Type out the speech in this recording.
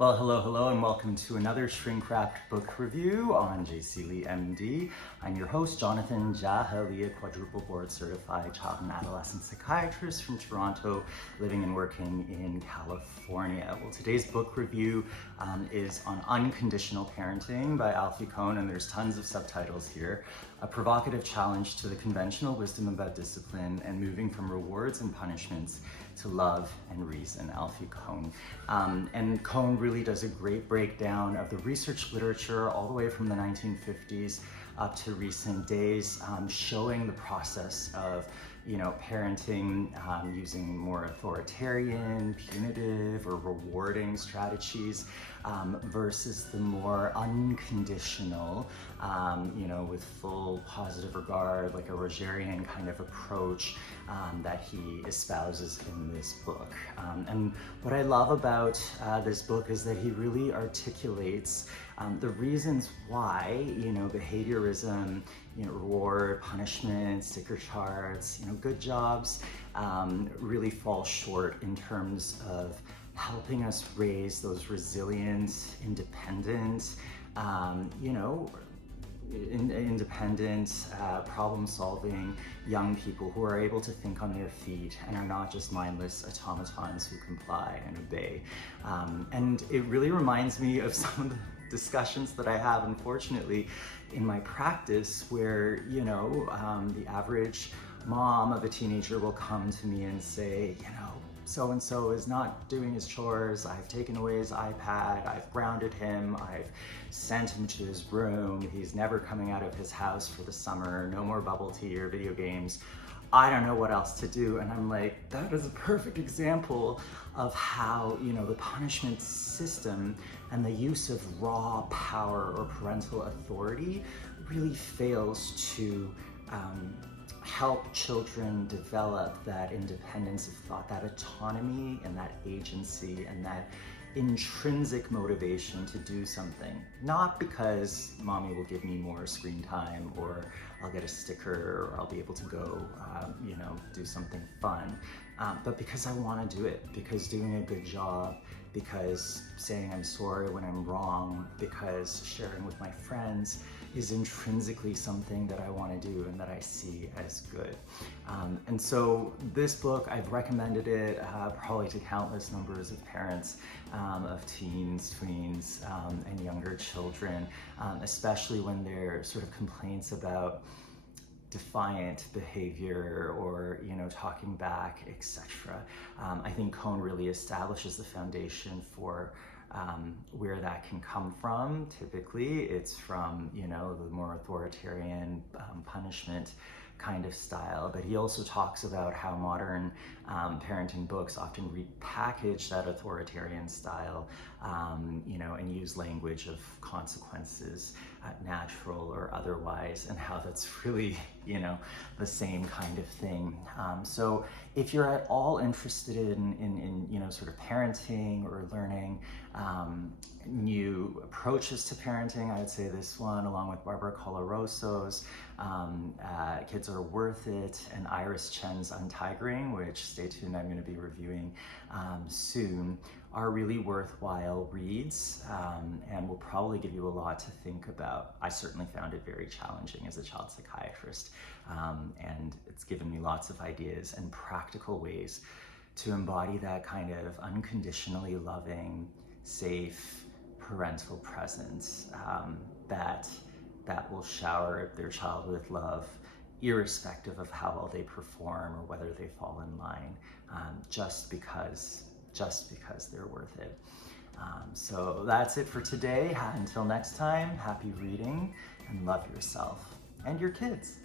Well, hello, and welcome to another shrink-wrapped book review on JC Lee MD. I'm your host, Jonathan Jahalia, quadruple board certified child and adolescent psychiatrist from Toronto, living and working in California. Well, today's book review is on Unconditional Parenting by Alfie Kohn, and there's tons of subtitles here. A provocative challenge to the conventional wisdom about discipline and moving from rewards and punishments to love and reason, Alfie Kohn. And Kohn really does a great breakdown of the research literature all the way from the 1950s up to recent days, showing the process of parenting using more authoritarian, punitive, or rewarding strategies versus the more unconditional, with full positive regard, like a Rogerian kind of approach that he espouses in this book. And what I love about this book is that he really articulates the reasons why, behaviorism, reward, punishment, sticker charts, good jobs, really fall short in terms of helping us raise those resilient, independent, problem-solving young people who are able to think on their feet and are not just mindless automatons who comply and obey. And it really reminds me of some of the discussions that I have, unfortunately, in my practice where, the average mom of a teenager will come to me and say, so-and-so is not doing his chores, I've taken away his iPad, I've grounded him, I've sent him to his room, he's never coming out of his house for the summer, no more bubble tea or video games, I don't know what else to do. And I'm like, that is a perfect example of how, the punishment system and the use of raw power or parental authority really fails to help children develop that independence of thought, that autonomy and that agency and that intrinsic motivation to do something. Not because mommy will give me more screen time or I'll get a sticker or I'll be able to go, do something fun, but because I want to do it, because doing a good job, because saying I'm sorry when I'm wrong, because sharing with my friends is intrinsically something that I want to do and that I see as good. And so this book, I've recommended it probably to countless numbers of parents of teens, tweens, and younger children, especially when there are sort of complaints about defiant behavior or talking back, etc. I think Kohn really establishes the foundation for where that can come from. Typically it's from the more authoritarian punishment kind of style, but he also talks about how modern parenting books often repackage that authoritarian style, and use language of consequences, natural or otherwise, and how that's really, the same kind of thing. So if you're at all interested in sort of parenting or learning new approaches to parenting, I would say this one, along with Barbara Coloroso's Kids Are Worth It, and Iris Chen's Untigering, which, stay tuned, I'm going to be reviewing soon, are really worthwhile reads, and will probably give you a lot to think about. I certainly found it very challenging as a child psychiatrist, and it's given me lots of ideas and practical ways to embody that kind of unconditionally loving, safe parental presence that will shower their child with love, irrespective of how well they perform or whether they fall in line, just because they're worth it. So that's it for today. Until next time, happy reading and love yourself and your kids.